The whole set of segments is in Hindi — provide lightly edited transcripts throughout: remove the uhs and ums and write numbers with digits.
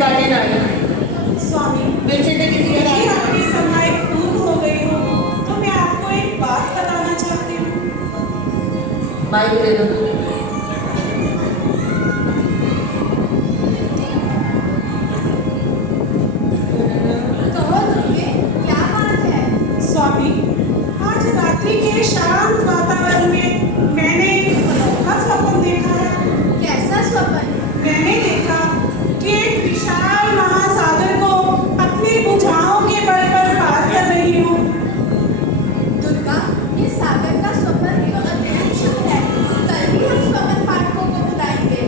बातें ना स्वामी, बेचे थे किसी का यदि आपकी समय खूब हो गई हो तो मैं आपको एक बात बताना चाहती हूँ। माइक दे दो। कहो दुर्गे, क्या बात है? स्वामी, आज रात्रि के शांत वातावरण में मैंने एक अनोखा स्वप्न देखा है। कैसा स्वप्न? मैंने देखा कि एक विशाल महासागर को अपनी भुजाओं के बल पर पार कर रही हूँ। दुर्गा, ये सागर का स्वप्न तो अत्यंत शुभ है। कल ही हम स्वप्न पाठकों को बुलाएंगे।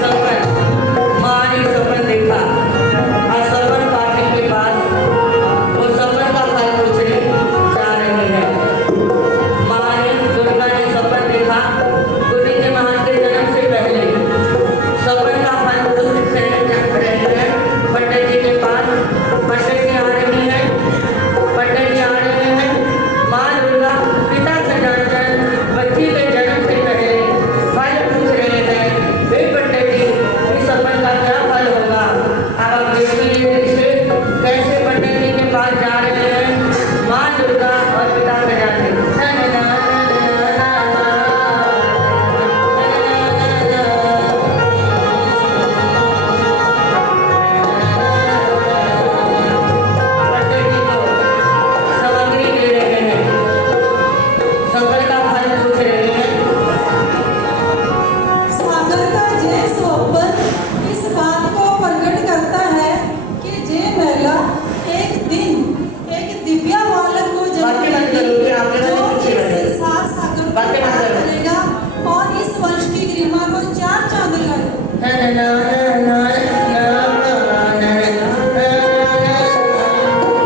सपन माँ ने सपन देखा और सपन पाने के बाद वो सपन का फल पूछने जा रहे हैं। माँ ने दुर्गा ने सपन देखा गुरु जी महाराज के जन्म से पहले सपन का फल पूछने जा रहे हैं पंडित जी के पास। पंडित जी आ रही है, पंडित जी आ रहे हैं। माँ दुर्गा पिता से जानकर बच्ची के जन्म से पहले फल पूछ रहे हैं। वे पंडित जी इस सपन का क्या फल होगा? अब आप देखिए दृश्य कैसे पंडित जी के पास जा रहे हैं माँ दुर्गा और पिता से जानते। पंडित जी को सामग्री दे रहे हैं, सपन का फल पूछ रहे हैं। सागर का जय स्वप्न इस बात को प्रकट करता है कि जय महिला एक दिन एक दिव्या बालक को जन्म बातें मत करो, देगी, फिर आपके जो बारे में पूछे इस रहे। संसार सागर को बातें मत पार करो। करेगा और इस वंश की गरिमा को चार चांद लगाएगा।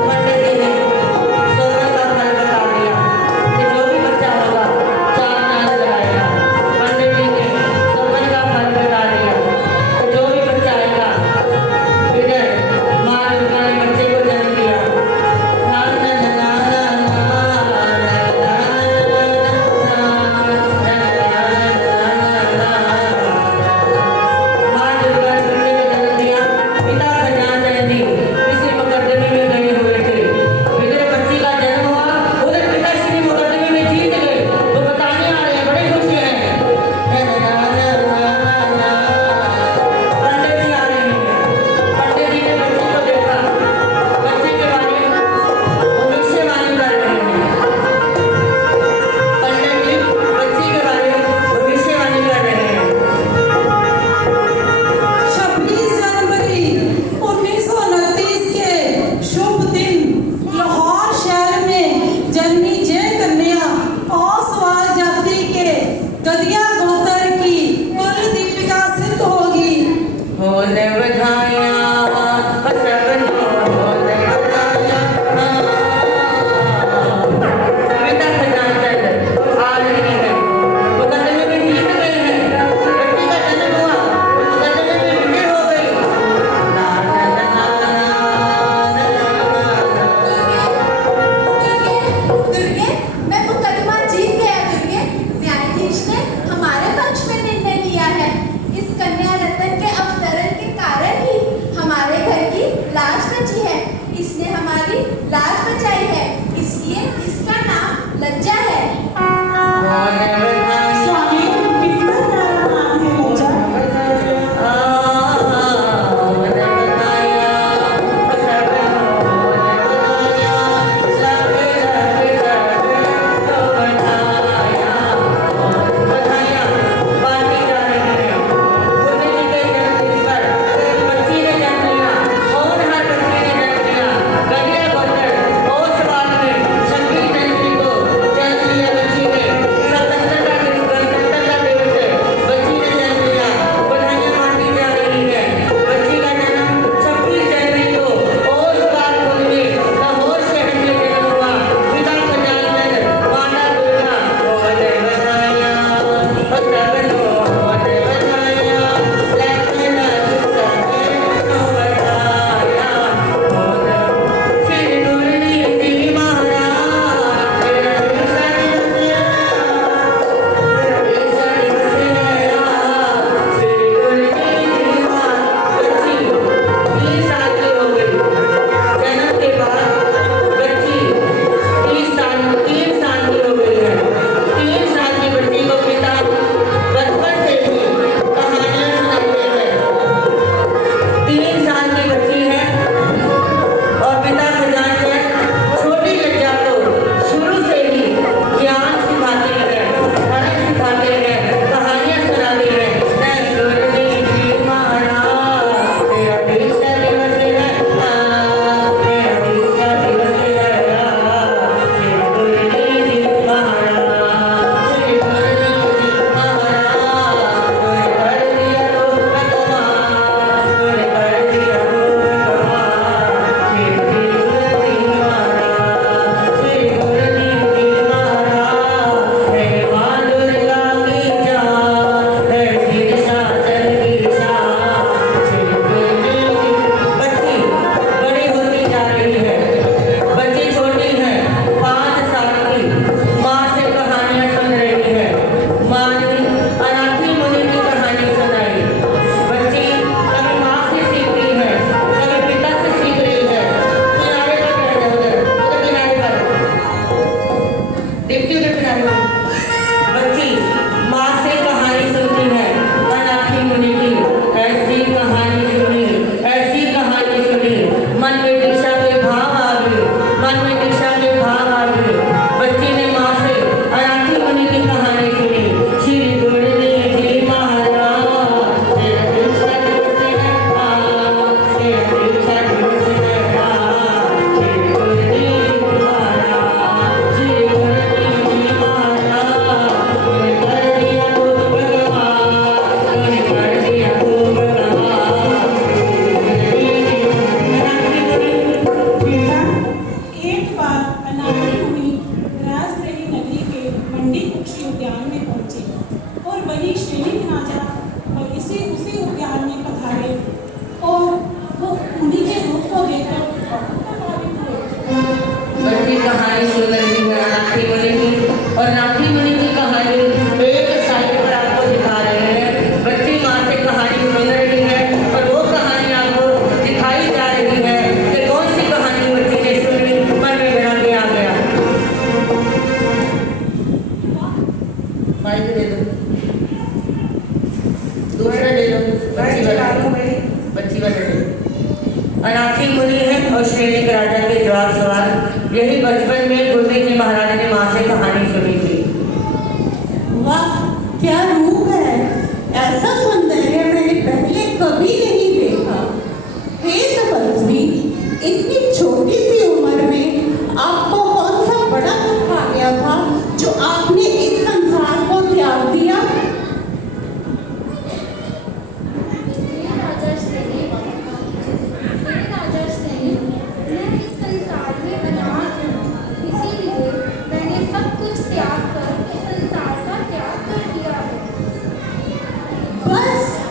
पंडित जी ने सपन का फल बता दिया कि जो भी बच्चा होगा चार चांद लगाएगा। पंडित जी ने सपन का फल बता दिया कि जो भी बच्चा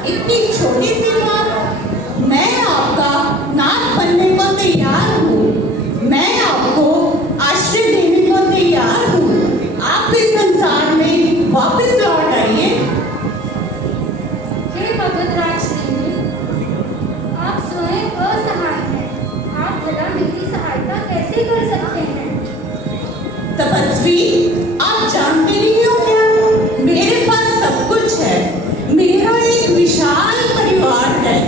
इतनी छोटी सी बात। मैं आपका नाथ बनने को तैयार हूँ। मैं आपको आश्रय देने को तैयार हूँ। आप इस संसार में वापस लौट आइए। हे भगतराज श्रेणी, आप स्वयं असहाय हैं। आप भला मेरी सहायता कैसे कर सकते हैं? तपस्वी, आप जानते नहीं हो क्या? मेरे पास सब कुछ है। मेरा एक विशाल परिवार है।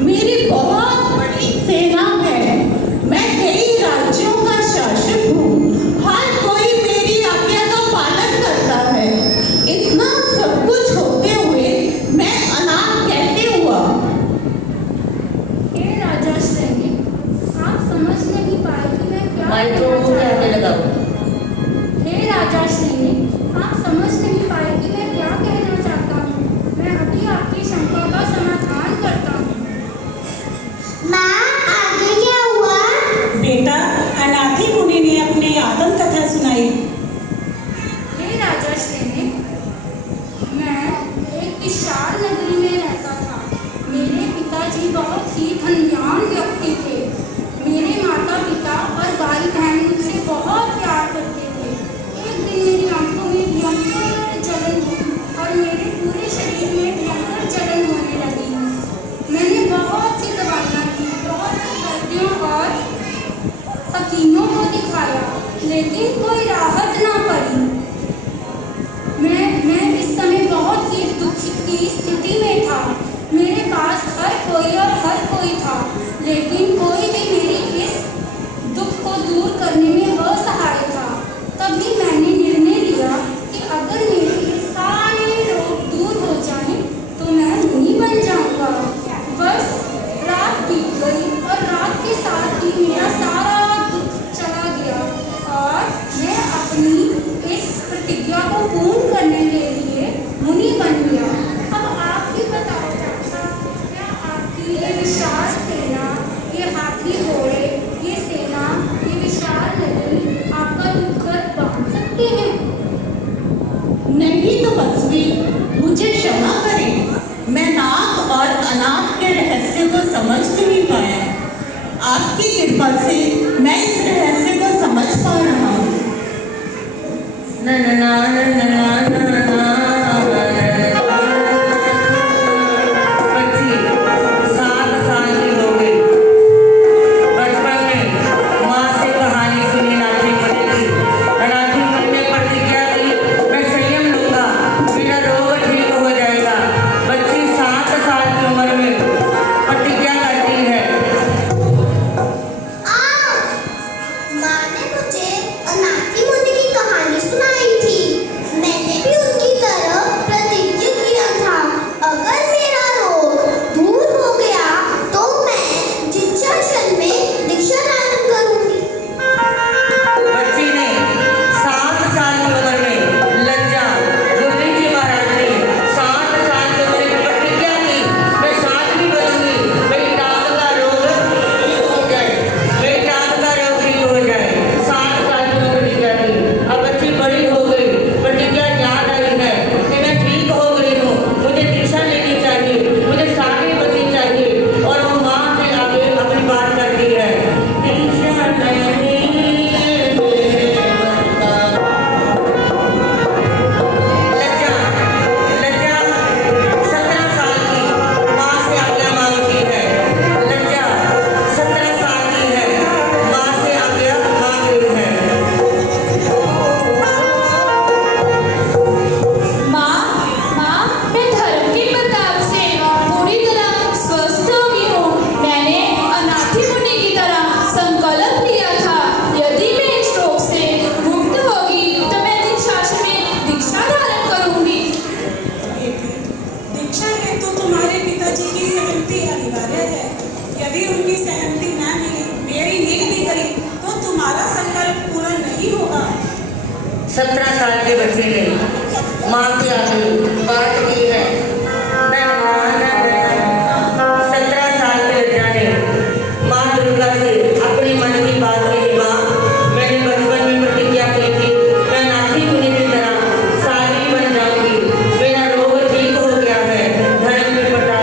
मेरी बहुत बड़ी सेना है। मैं कई राज्यों का शासक हूँ। हर कोई मेरी आज्ञा का पालन करता है। इतना सब कुछ होते हुए मैं अनाथ कैसे हुआ? हे राजा श्रेणी, आप समझ नहीं पाए कि मैं क्या माइक कहना को चाहता कहने लगा वो। हूँ। हे राजा श्रेणी, आप समझ नहीं पाए कि मैं क्या कहना चाहता हूँ। मैं अभी आपकी शंका का समाधान करता हूँ। माँ, आगे क्या हुआ? बेटा, अनाथी मुनि ने अपनी आत्म कथा सुनाई। हे राजा श्रेणी, मैं एक विशाल नगरी में रहता था। मेरे पिताजी बहुत ही धनवान व्यक्ति थे। मेरे माता पिता और भाई बहन मुझसे बहुत प्यार करते थे। एक दिन मेरी आंखों में भयंकर जलन हुई और मेरे पूरे शरीर में भयंकर जलन होने लगी। मैंने बहुत सी दवाइयाँ ली, बहुत से वैद्यों और हकीमों को दिखाया, लेकिन कोई राहत ना पड़ी। मैं इस समय बहुत ही दुखी की स्थिति में था। मेरे पास हर कोई और हर कोई था, लेकिन कोई भी मेरे इस दुख को दूर करने में असहाय था। तभी मैंने निर्णय लिया कि अगर मेरे ये सारे रोग दूर हो जाएं, तो मैं मुनि बन जाऊंगा। बस रात बीत गई और रात के साथ ही मेरा सारा दुख चला गया और मैं अपनी इस प्रतिज्ञा को पूर्ण करने के लिए मुनि बन गया। अब आप ही बताओ चाचा, क्या आपकी ये विशाल सेना, ये हाथी घोड़े, ये सेना, ये विशाल नदी आपका दुख बांध सकते हैं? नहीं तपस्वी, मुझे क्षमा करें। मैं नाथ और अनाथ के रहस्य को समझ नहीं पाया। आपकी कृपा से मैं इस रहस्य को समझ पा रहा हूँ। ना ना ना ना ना ना ना ना। बच्ची 7 साल की हो गई। बचपन में माँ से कहानी सुनी अनाथी मुनि की। अनाथी मुनि ने प्रतिज्ञा की, मैं संयम लूंगा, मेरा रोग ठीक हो जाएगा। बच्ची 7 साल की उम्र में प्रतिज्ञा करती है। माँ ने मुझे अनाथी मुनि की कहानी सुनाई थी। मैंने भी उनकी तरह प्रतिज्ञा किया था, अगर मेरा रोग दूर हो गया तो मैं जिज्ञासन में दीक्षा धारण करूंगी। बच्ची ने 7 साल की उम्र में लज्जा गुरुजी जी महाराज ने 7 साल की उम्र में प्रतिज्ञा की, मैं साध्वी बनूंगी, मेरी टांग का रोग ठीक हो जाए, मेरी टांग का रोग ठीक हो जाए। 7 साल की उम्र प्रतिज्ञा की। अब बच्ची बड़ी हो गई, प्रतिज्ञा याद आई है कि मैं ठीक हो गई हूँ, मुझे दीक्षा लेनी चाहिए, मुझे साध्वी बननी चाहिए। और वो माँ से आगे अपनी बात करती है, दीक्षा लेनी लज्जा 17 साल की माँ से आज्ञा मांगती है। लज्जा 17 साल की है, माँ से आज्ञा मांग रही है। माँ, मैं धर्म के प्रताप से पूरी तरह स्वस्थ हो गई हूँ। मैंने अनाथी मुनि की तरह संकल्प लिया था, यदि मैं इस रोग से मुक्त होगी तो मैं दीक्षासन में दीक्षा धारण करूंगी। दीक्षा हेतु तुम्हारे पिताजी की सहमति अनिवार्य है। यदि उनकी सहमति न मिली, मेरी नींद भी गई, तो तुम्हारा संकल्प पूरा नहीं होगा। 17 साल के बच्चे ने माँ के आगे बात की है। 17 साल के लज्जा ने माँ दुर्गा से अपनी मन की बात कही। माँ, मैंने बचपन में प्रतिज्ञा की थी, मैं अनाथी मुनि की तरह साध्वी बन जाऊंगी, मेरा रोग ठीक हो गया है, धर्म में पटा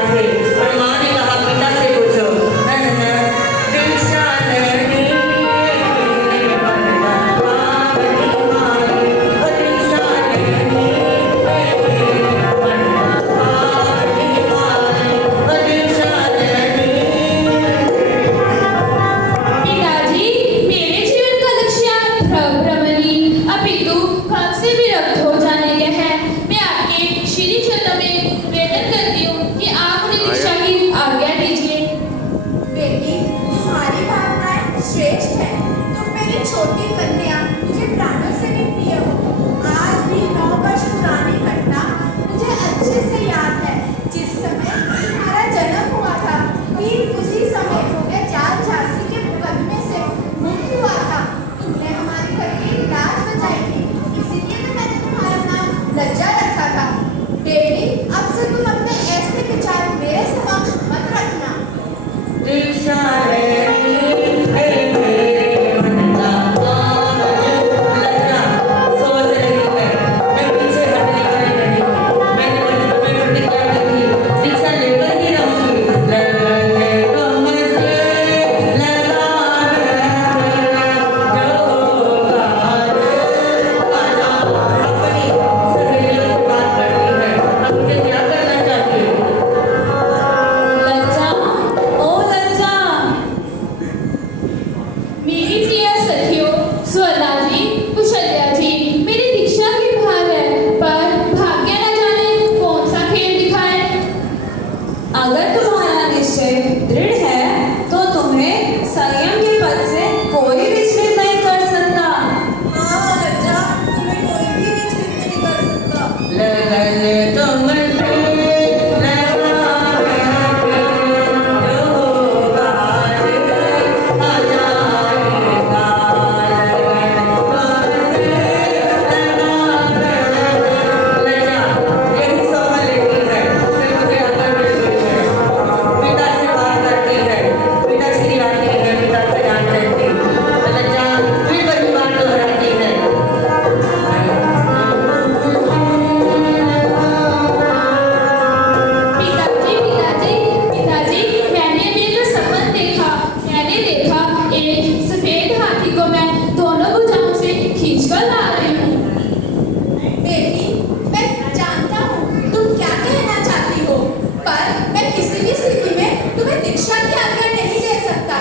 अगर तुम्हारा निश्चय दृढ़ है तो तुम्हें संयम के पद से कोई विचलित नहीं कर सकता। हाँ लज्जा, तुम्हें कोई भी विचलित नहीं कर सकता। लगन तुमसे पिताजी पिताजी पिताजी, मैंने भी तो सपन देखा। मैंने देखा एक सफेद हाथी को मैं दोनों भुजाओं से खींचकर ला रही हूँ। बेटी, मैं जानता हूँ तुम क्या कहना चाहती हो, पर मैं किसी भी स्थिति में तुम्हें दीक्षा की आज्ञा नहीं दे सकता।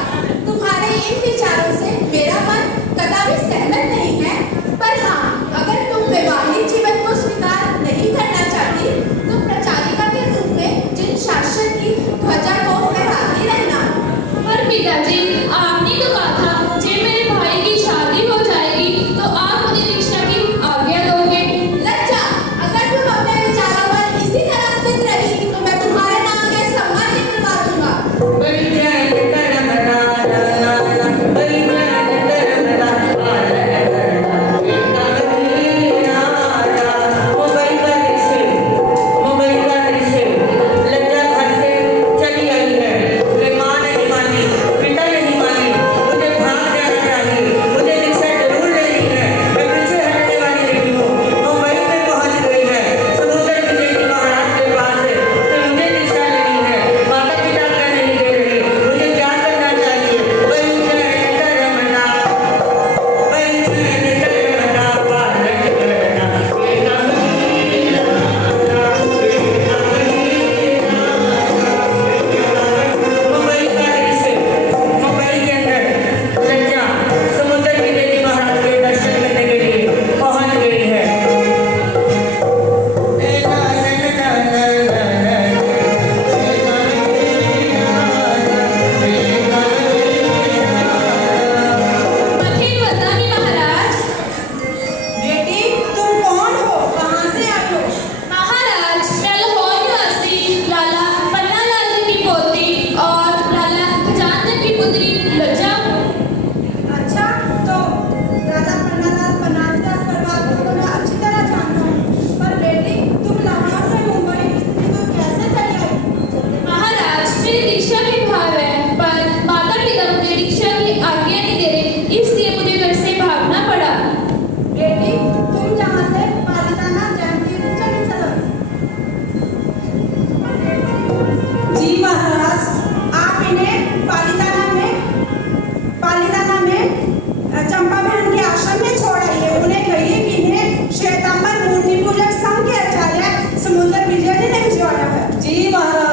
तुम्हारे इन विचारों से मेरा मन कदापि सहमत नहीं है, पर हाँ, अगर तुम वैवाहिक जीवन को स्वीकार नहीं करना चाहती तो प्रचारिका के रूप में जिन शासन की ध्वजा को फहराती रहना। पर पिताजी, आपने तो कहा था जब मेरे भाई की शादी हो जाएगी तो आप मुझे दीक्षा की आज्ञा दोगे। लज्जा, अगर तुम अपने विचारों पर इसी तरह स्थित रही तो मैं तुम्हारे नाम के सम्मान ही करवा दूंगा। मथिन बतानी महाराज। बेटी, तुम कौन हो, कहाँ से आई हो? महाराज, मैं लाहौर निवासी लाला पन्ना लाल जी की पोती और लाला खजानचंद की पुत्री लज्जा हूँ। अच्छा, तो राजा पन्नालाल पन्नादास परिवार को तो मैं अच्छी तरह जानता हूँ, पर बेटी तुम लाहौर से मुंबई तो कैसे चली आई? महाराज, मेरी दीक्षा के भाव है, पर माता पिता मुझे दीक्षा की आज्ञा नहीं दे रहे, इसलिए मुझे घर से भागना पड़ा। बेटी, तुम जहाँ से पालिताना जयंती चली चलो। जी महाराज, आप इन्हें पालिताना में चंपा बहन के आश्रम में छोड़ आइए। उन्हें कहिए कि इन्हें श्वेतांबर मूर्ति पूजक संघ के आचार्य समुद्र विजय जी ने भिजवाया है। जी महाराज।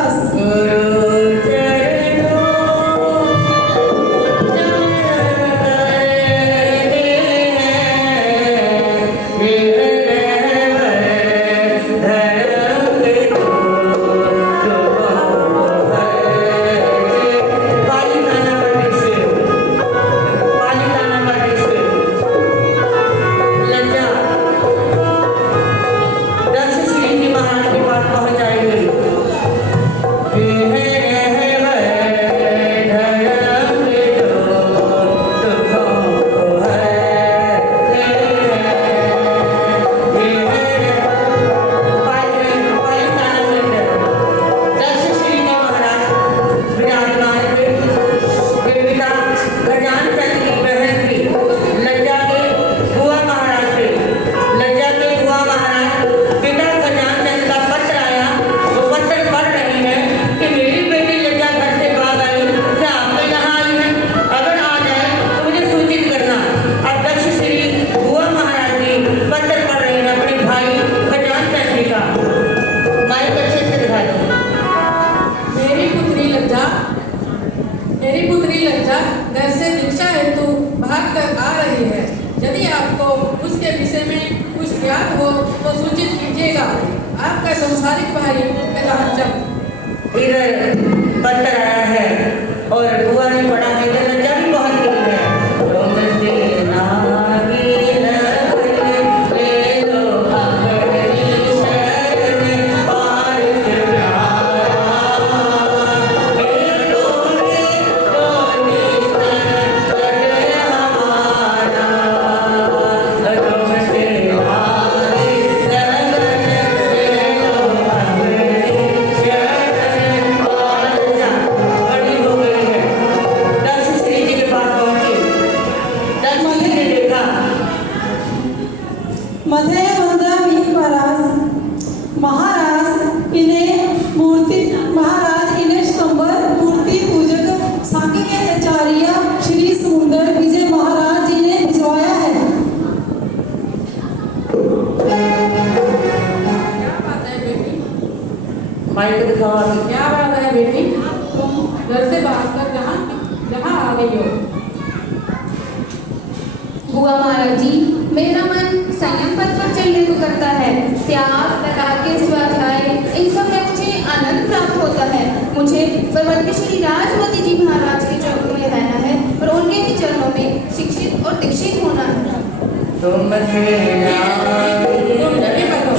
आपका संसारिक भाई कलांचल। पर पत्थर आया है और बुआ ने पढ़ा है कि लज्जा भी बहुत गई है। तुमसे नागी लगन ले लो अपनी शरण पार से प्यारा। मेलों में डोली संकट हमारा। तुमसे नागी लगन ले लो अपनी शरण पार से। बड़ी हो गई है, दक्ष श्री जी के पास पहुंची। दक्ष जी ने देखा मधे वंदा मीर महाराज इन्हें स्तंभर मूर्ति पूजक साकी के आचार्य श्री सुंदर विजय महाराज जी ने भिजवाया है। क्या बात है बेटी? माइक दिखाओ आगे। क्या बात है बेटी? तुम घर से भागकर जहाँ आ गई हो। बुआ महाराज जी, मेरा मन संयम पथ पर चलने को करता है। त्याग, तैराकी, स्वाध्याय, इन सब में मुझे आनंद प्राप्त होता है। मुझे परवर्ती श्री राजमती जी महाराज के चरणों में रहना है और उनके ही चरणों में शिक्षित और दीक्षित होना है। तुमसे नागी तुम डरे मत हो।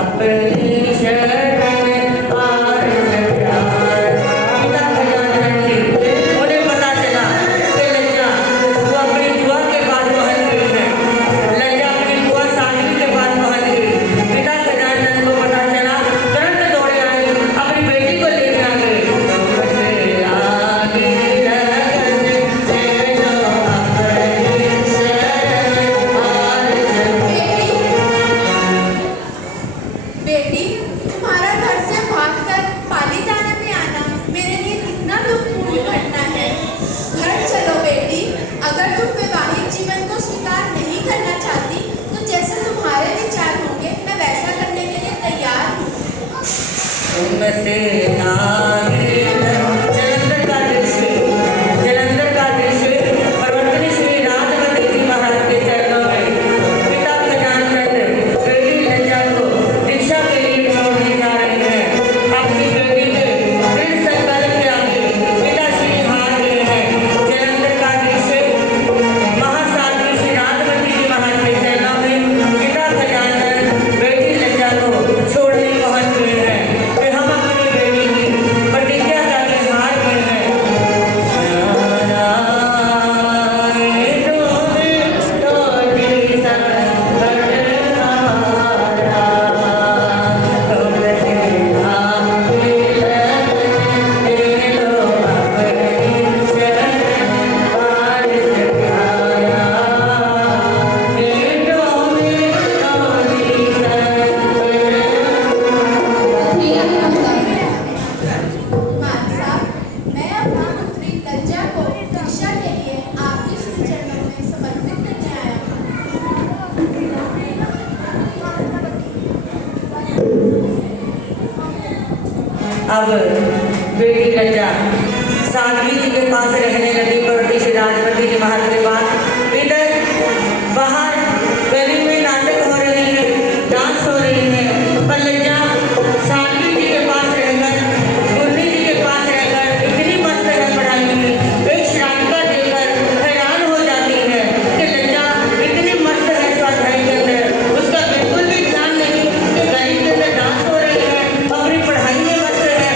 अपनी शरण पार से प्यारा। पिता खजानचंद जी, उन्हें पता चला कि लज्जा वो अपनी बुआ के पास पहुंच गई है। लज्जा अपनी बुआ साली के पास पहुंच गई। पिता खजानचंद को पता चला, तुरंत दौड़े आए, अपनी बेटी को लेकर आ गए। तुमसे नागी लगन ले लो अपनी शरण पार से। बेटी, तुम्हारा घर से भागकर पालीताना में आना मेरे लिए कितना दुखपूर्ण घटना है। घर चलो बेटी, अगर तुम वैवाहिक जीवन को स्वीकार नहीं करना चाहती तो जैसे तुम्हारे विचार होंगे मैं वैसा करने के लिए तैयार हूँ। तुमसे नागी जलंधर का दृश्य परवर्तनी श्री राजमती जी महाराज के चरणों में पिता खजानचंद बेटी लज्जा को दीक्षा के लिए छोड़ने जा रहे हैं। अपनी बेटी के दृढ़ संकल्प के आगे पिता श्री हार गए हैं। जलंधर का दृश्य महासाध्वी श्री राजमती जी महाराज के चरणों में पिता खजानचंद बेटी लज्जा को छोड़ने पहुंच गए हैं कि हम अपनी बेटी की प्रतिज्ञा करके हार गए हैं। मानसा, मैं अपना पुत्री लज्जा को दीक्षा के लिए आपके श्री चरणों में समर्पित करने आया हूँ। अब बेटी लज्जा साध्वी जी के पास रहने लगी। परवर्ती श्री राजमती जी महाराज के पास इधर बाहर गली में नाटक हो रहे हैं, डांस हो रही है, पर लज्जा साध्वी जी के पास रहकर, मुरली जी के पास रहकर इतनी मस्त है पढ़ाई में। एक श्राविका देखकर हैरान हो जाती है कि लज्जा इतनी मस्त है स्वाध्याय के अंदर, उसका बिल्कुल भी ध्यान नहीं कि गली के अंदर डांस हो रही है, अपनी पढ़ाई में मस्त है।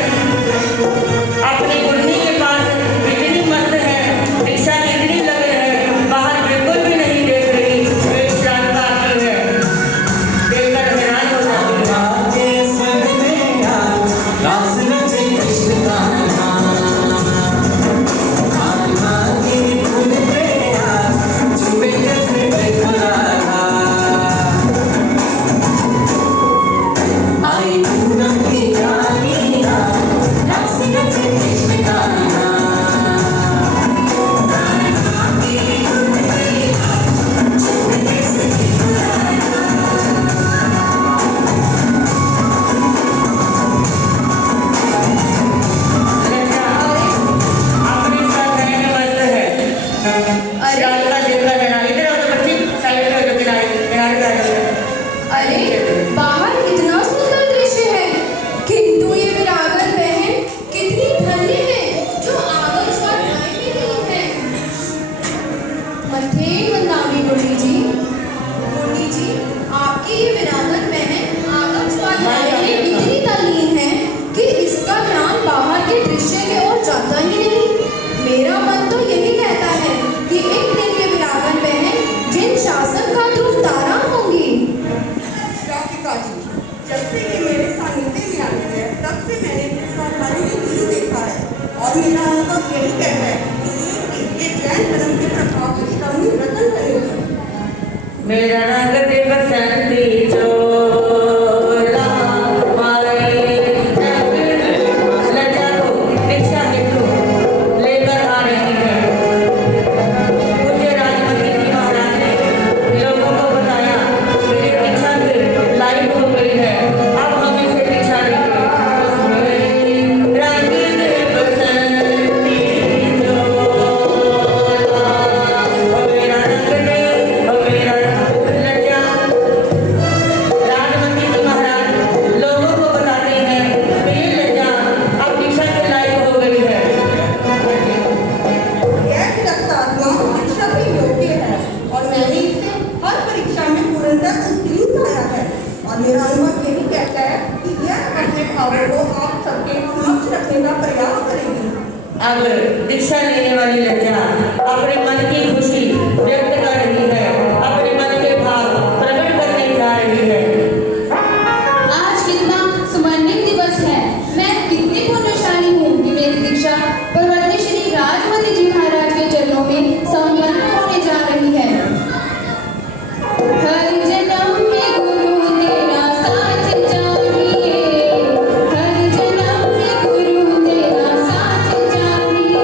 अपनी मुरली के पास इतनी मस्त है, दीक्षा इतनी लगे है, मन तो यही कहता है कि एक दिन ये बिलावन बहन जिन शासन का ध्रुव तारा होंगी। राधिका जी, जब से ये मेरे सानिध्य में आई है तब से मैंने इसका खाली नहीं देखा है और मेरा अनुभव यही कहता है कि ये जैन धर्म के प्रभाव की कमी रतन करेगी। मेरा रंग दे बसंती चोला मारे लज्जा को दीक्षा हेतु लेकर आ रहे हैं। पूज्य राजमती जी महाराज ने लोगों को बताया मेरी दीक्षा की लाइफ हो गई है, अब हम इसे दीक्षा देंगे। रंग दे बसंती चोला ओ मेरा रंग दे ओ मेरा लज्जा। राजमती जी महाराज लोगों को बताते हैं मेरी लज्जा अब दीक्षा के लायक हो गई है। यह रक्तात्मा शिक्षा के योग्य है और मैंने इसे हर परीक्षा में पूर्णतः उत्तीर्ण पाया है और मेरा अनुभव यही कहता है कि यह अपने भावों को आप सबके समक्ष रखने का प्रयास करेगी। अब दीक्षा लेने वाली लज्जा अपने मन की खुशी व्यक्त कर रही है, अपने मन के भाव प्रकट करने जा रही है। आज कितना सुवर्णिम दिवस है, मैं कितनी पुण्यशाली हूँ कि मेरी दीक्षा परवर्ती श्री राजमती जी महाराज के चरणों में संपन्न होने जा रही है। हर जन्म में गुरु तेरा साथ चाहिए, हर जन्म में गुरु तेरा साथ चाहिए।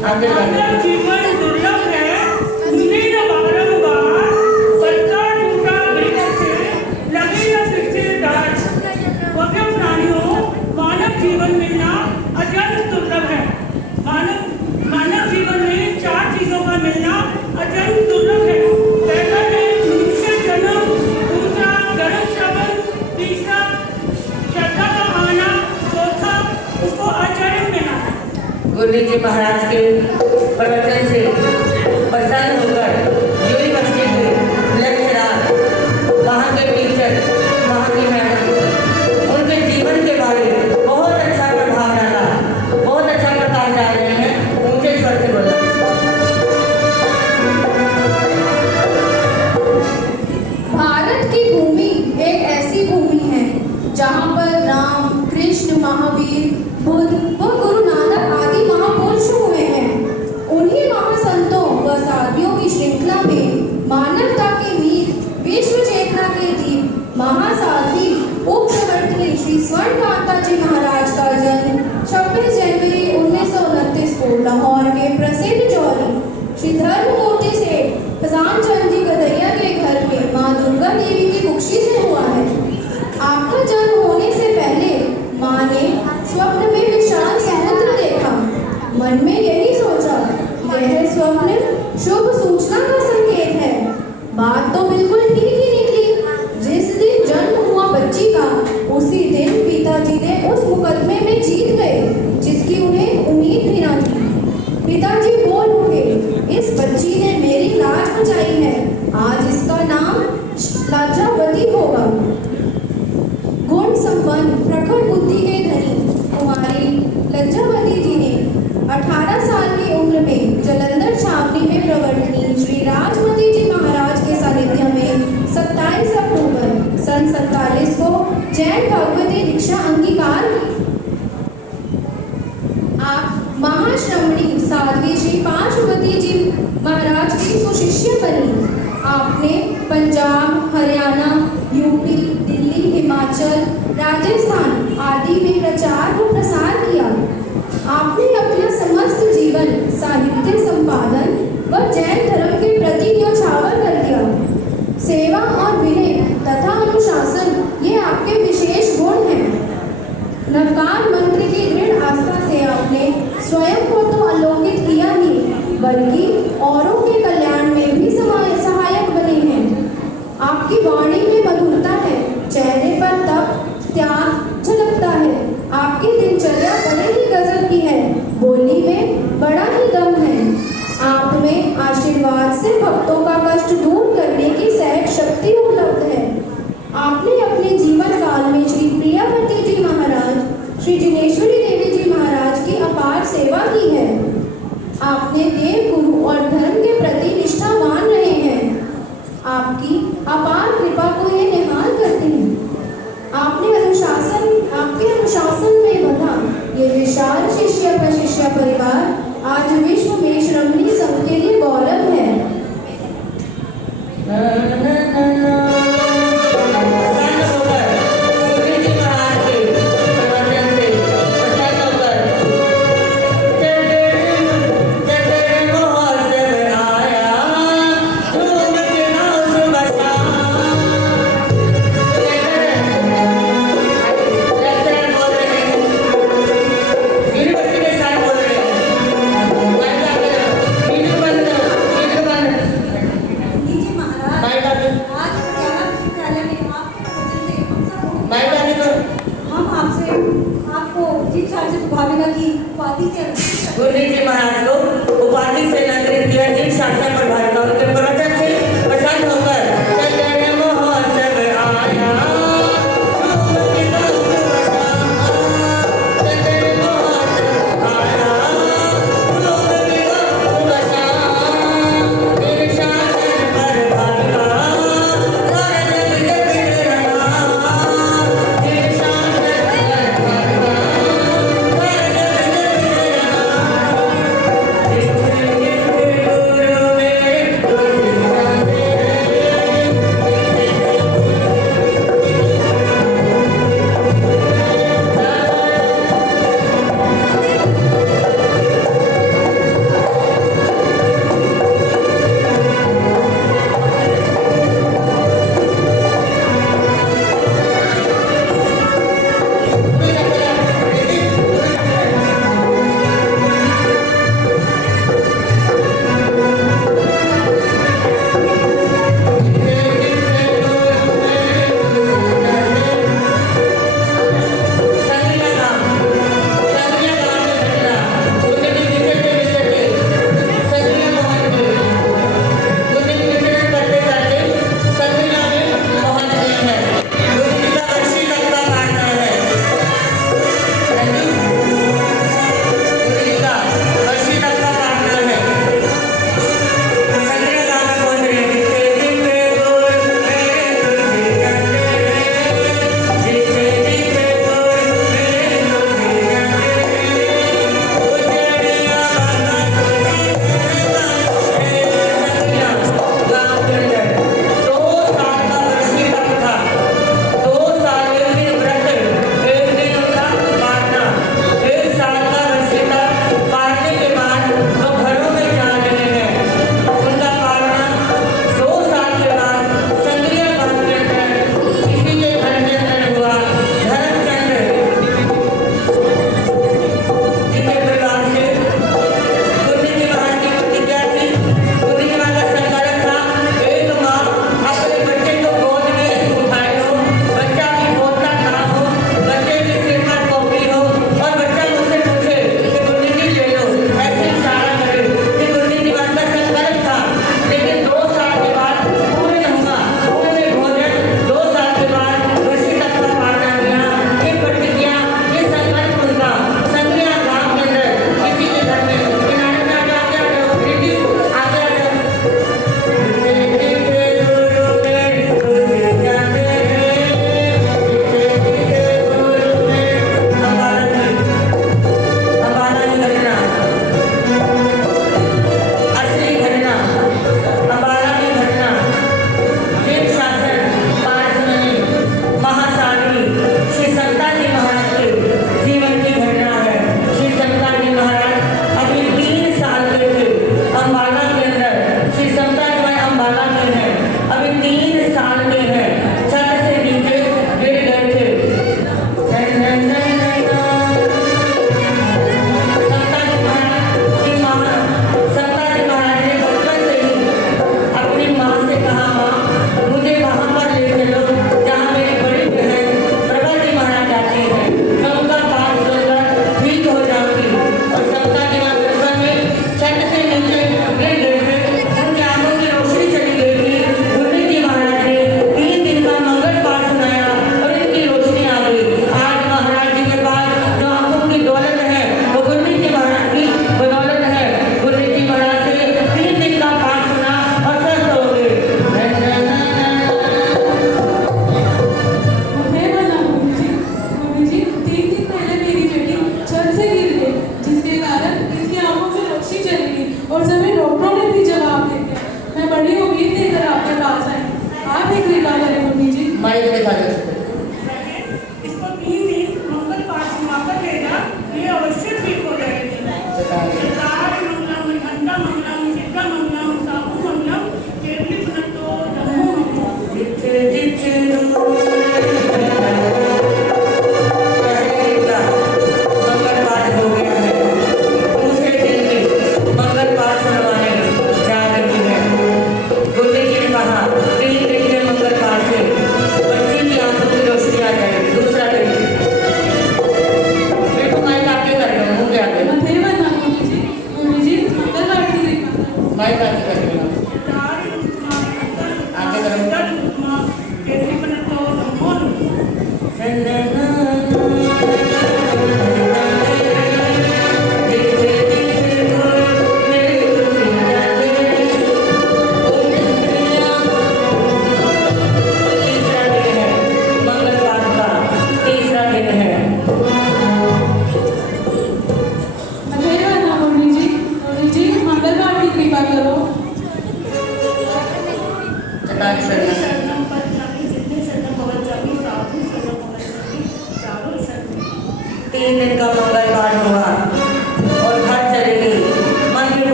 आगे बढ़ो। मानव जीवन दुर्लभ है, मुझे न बारंबार पत्ता टूटा वृक्ष से लगे न सृष्टि डाल। वन्य प्राणियों, मानव जीवन मिलना अत्यंत दुर्लभ है। मानव जीवन में 4 चीजों का मिलना अत्यंत दुर्लभ है। पहला है मनुष्य जन्म, दूसरा गर्भ श्रवण, तीसरा श्रद्धा का आना, चौथा उसको आचरण में लाना। गुरु जी महाराज के प्रवचन से प्रसन्न होकर यूनिवर्सिटी के लेक्चरर, वहाँ के टीचर, वहाँ की मैडम, उनके जीवन के बारे में बहुत अच्छा प्रभाव डाला, बहुत अच्छा प्रकाश डाल रहे हैं। ऊंचे स्वर से बोला। भारत की भूमि एक ऐसी भूमि है जहाँ पर राम, कृष्ण, महावीर, बुद्ध व गुरु नानक आदि महापुरुष हुए हैं। उन्हीं महासंतों व साधुओं की श्रृंखला में मानवता के मीत, विश्व चेतना के दीप, महासाध्वी उपप्रवर्तनी श्री स्वर्णकांता जी महाराज का जन्म 26 जनवरी 1929 को लाहौर के प्रसिद्ध चौरी श्री धर्ममूर्ति से खजान चंद जी गदैया के घर में माँ दुर्गा देवी की कुक्षी से हुआ है। आपका जन्म होने से पहले माँ ने स्वप्न में विशाल समुद्र देखा। मन में यही सोचा, यह स्वप्न शुभ सूचना का संकेत है। बात तो बिल्कुल ठीक ही निकली। जिस दिन जन्म हुआ बच्ची का, उसी दिन पिताजी ने उस मुकदमे में जीत गए जिसकी उन्हें उम्मीद भी न थी। पिताजी बोल उठे, इस बच्ची ने मेरी लाज बचाई है, आज इसका नाम लज्जावती होगा। गुण संपन्न प्रखर बुद्धि के धनी कुमारी लज्जावती जी ने 18 साल की उम्र में जलंधर छावनी में प्रवर्तनी श्री राजमती जी महाराज के सानिध्य में 27 अक्टूबर सन 47 को जैन भगवती दीक्षा अंगीकार की। आप महाश्रमणी साध्वी श्री पांचवती जी महाराज की सुशिष्य बनी। आपने पंजाब, हरियाणा, यूपी, दिल्ली, हिमाचल, राजस्थान आदि में प्रचार व प्रसार किया। आपने अपना समस्त जीवन साहित्य संपादन व जैन धर्म के प्रति न्यौछावर कर दिया। सेवा और विनय तथा अनुशासन ये आपके विशेष गुण हैं। नवकार मंत्र की दृढ़ आस्था से आपने स्वयं को तो आलोकित किया ही, बल्कि औरों के कल्याण में भी सहायक बने हैं। आपकी वाणी में मधुरता है, चेहरे पर तप, त्याग झलकता है। आपकी दिनचर्या बड़े ही गजब की है, बोली में बड़ा ही दम है। आप में आशीर्वाद से भक्तों का कष्ट दूर करने की सहज शक्ति उपलब्ध है। आपने अपने जीवन काल में श्री प्रियावती जी महाराज, श्री जिनेश्वरी देवी जी महाराज की अपार सेवा की है। आपने देव गुरु और धर्म के प्रति निष्ठावान रहे हैं। आपकी अपार कृपा को ये निहाल करते हैं। आपके अनुशासन में बंधा ये विशाल शिष्य प्रशिष्य परिवार आज विश्व में श्रमणी संघ के लिए गौरव है। गुरु जी महाराज को उपाधि से अलंकृत किया। जिन शासन पर भारत उनके प्रवचन से प्रसन्न होकर चंद्र महोत्सव आया।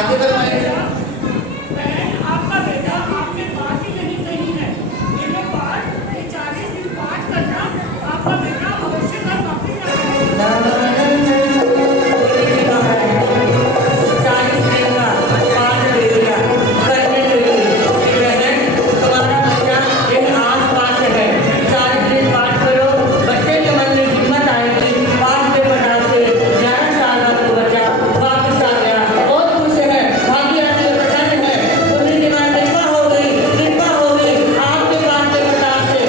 आगे बढ़वाइए। बहन, आपका बेटा आपके पास ही नहीं कहीं है। ये जो पाठ, ये 40 दिन पाठ करना, आपका बेटा अवश्य घर वापस आएगा। 40 दिन का पाठ ले लिया करने के लिए कि बहन तुम्हारा बच्चा यही आस पास है। 40 दिन पाठ करो, बच्चे के मन में हिम्मत आएगी। पाठ में पढ़ा के 11 साल का वो बच्चा वापस आ गया, बहुत खुश है, भागी आती है, प्रसन्न है। उन्हीं दिमाग कृपा हो गई आपके पाठ के प्रताप से।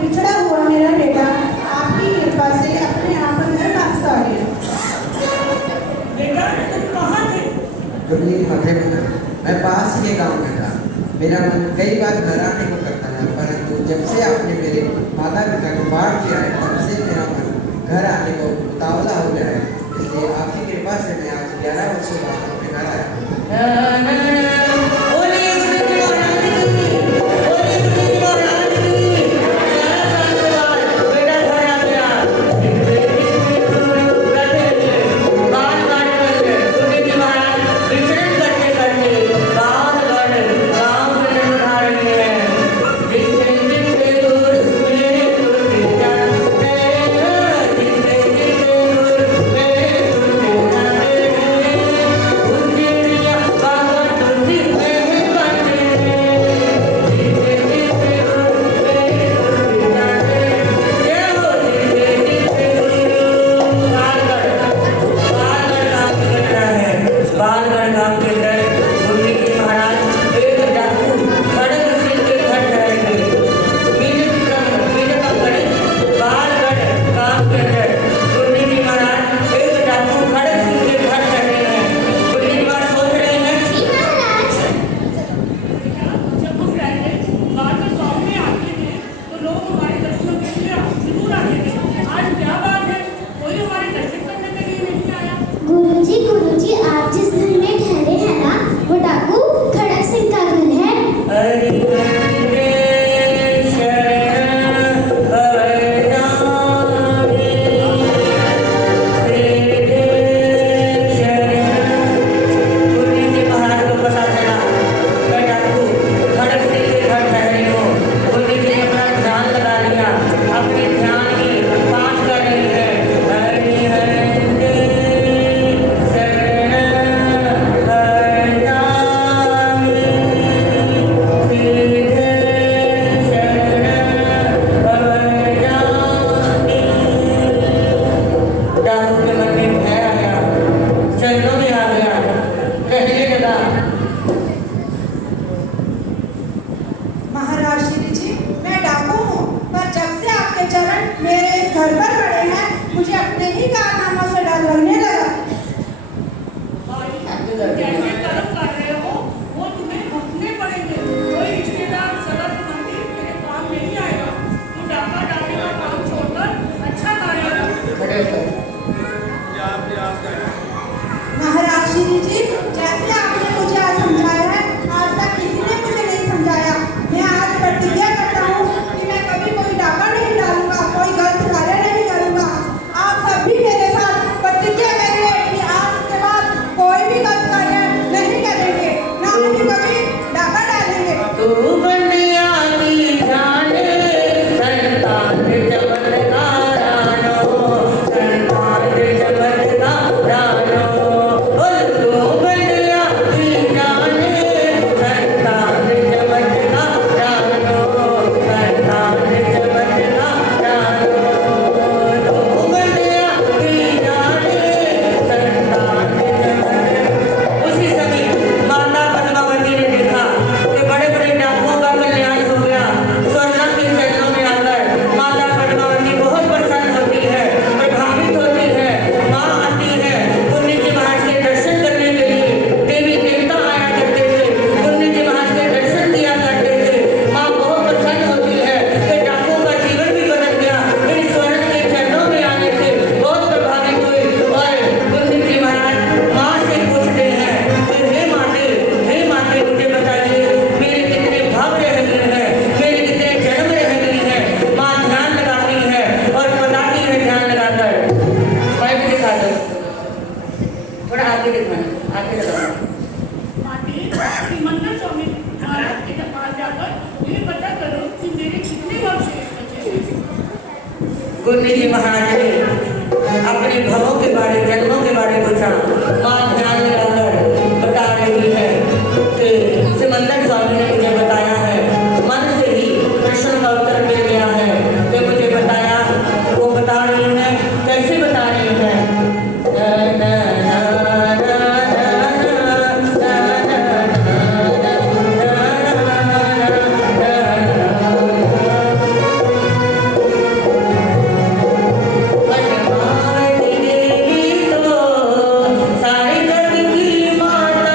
बिछड़ा हुआ मेरा बेटा आपकी कृपा से अपने आप घर वापस आ गया। बेटा, तुम कहाँ थे? गुरली मध्य मैं पास ही के गांव में था। मेरा मन कई बार घर आने को करता था, परंतु जब से आपने मेरे माता पिता को पाठ किया है तब से मेरा मन घर आने को उतावला हो गया है। इसलिए आपकी कृपा से मैं आज 11 वर्षों बाद अपने घर आया हूँ। बोलिए गुरु जी महाराज की, बोलिए गुरु जी महाराज की। 11 साल के बाद बेटा घर आ गया। बाल काट करके गुरु जी महाराज विचरण करते करते बाल गढ़ गाँव में निभा रहे हैं। जिनसे जिनसे दूर मेरे तुलसी जाते हैं, जिनसे जिनसे दूर मेरे तुलसी जाते हैं। उनकी रिया बाबा तुलसी में करते हैं, जिनसे जिनसे दूर मेरे तुलसी जाते हैं। जय हो जिनसे जिनसे दूर। बालगढ़ गाँव की घटना है। बालगढ़ गाँव के अंदर गुरु जी महाराज एक डाकू खड़ग सिंह के घर ठहरेंगे। बालगढ़ गाँव के अंदर गुरु जी महाराज एक डाकू खड़ग सिंह के घर ठहरे हैं। गुरु जी महाराज सोच रहे हैं जी महाराज। जब हम रहते बाद में गाँव में आते हैं तो लोग हमारे दर्शनों के लिए जरूर आते हैं। आज क्या बात है, कोई हमारे दर्शन करने के लिए नहीं आया। गुरुजी आप जिस घर में ठहरे हैं ना, वो डाकू खड़क सिंह का घर है। हरि वंदे शरण भवजामी, श्रीदे शरण। गुरु जी महाराज को पता चला कि डाकू खड़ग सिंह के घर ठहरे हो। गुरु जी ने अपना ध्यान लगा लिया, अपने ध्यान में पाठ कर रहे हैं। हरि वंदे शरण भवजामी, श्रीदे शरण भवजामी। डाकू के मन में भय आया, चरणों में आ गया, कहने लगा महाराज श्री जी, मैं डाकू हूँ, पर जब से आपके चरण मेरे इस घर पर पड़े हैं, मुझे अपने ही कारनामों से डर लगने लगा। जैसे कर्म कर रहे हो वो तुम्हें भुगतने पड़ेंगे। कोई रिश्तेदार सगा संबंधी तेरे काम नहीं आएगा। तू डाका डालने का काम छोड़कर अच्छा कार्य कर। खड़े हो। महाराज श्री जी, जैसे आपने मुझे आज समझाया है, आज तक किसी ने मुझे नहीं समझाया। मैं आज प्रतिज्ञा करता हूँ कि मैं कभी कोई डाका नहीं डालूंगा, कोई गलत कार्य नहीं करूंगा। आप सब भी मेरे साथ प्रतिज्ञा करेंगे कि आज के बाद कोई भी गलत कार्य नहीं करेंगे, ना ही कभी डाका डालेंगे। तू बनिया की जाने संतान चमत्कारानो, संतान चमत्कारानो। बोल तू बनिया की जाने संतान चमत्कारानो, संतान चमत्कारानो। तू बनिया की जाने संतान चमत्कारानो। उसी समय माता पद्मावती ने देखा कि बड़े बड़े डाकुओं का गुरु जी महाराज ने अपने भवों के बारे, जन्मों के बारे पूछा। माँ ध्यान लगाकर बता रही है कि सिमंदर स्वामी ने मुझे बताया है, मन से ही प्रश्न का उत्तर मिल गया है कि मुझे बताया। वो बता रही है, कैसे बता रही है? सारे जग की माता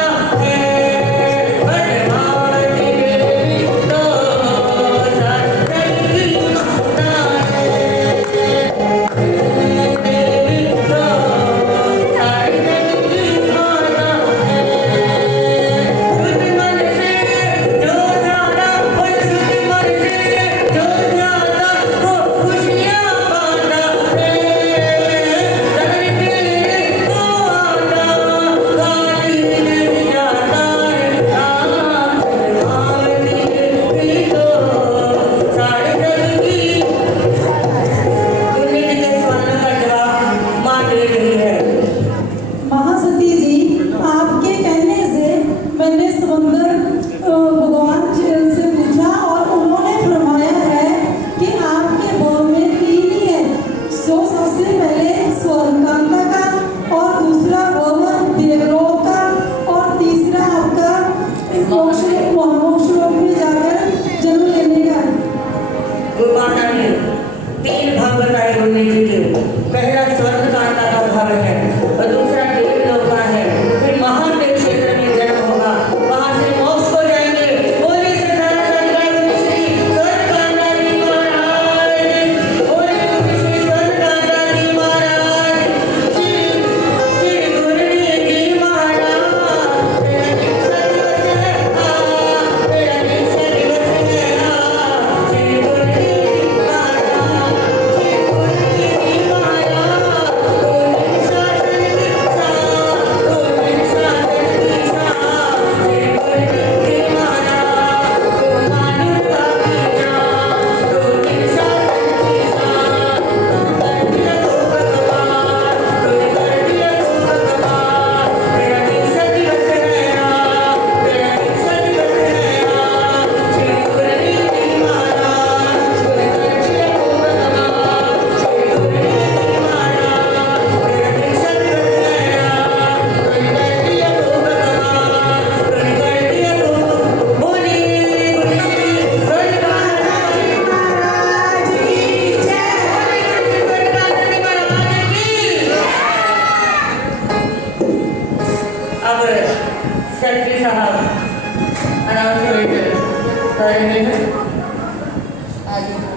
आगे